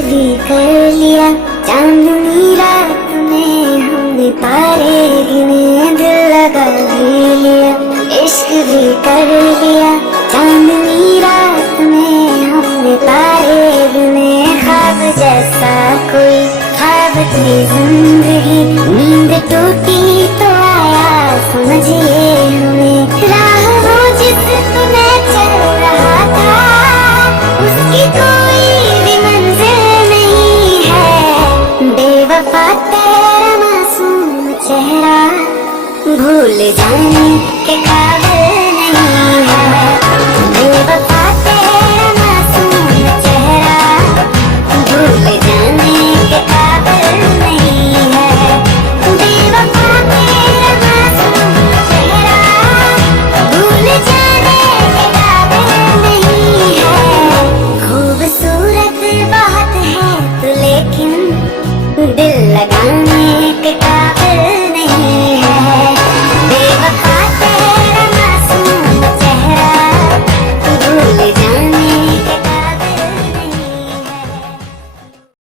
भी कर लिया चांदनी रात में हमने तारे गिने दिल लगा भी लिया। इश्क भी कर लिया चांदनी रात में हमने तारे गिने। ख्वाब जैसा कोई ख्वाब थी जिंदगी, नींद टूटी तो आया समझिए हमें। राह वो जिस पे मैं चल रहा था उसकी कोई भी मंजिल नहीं है। बेवफा तेरा मासूम चेहरा भूल जाने के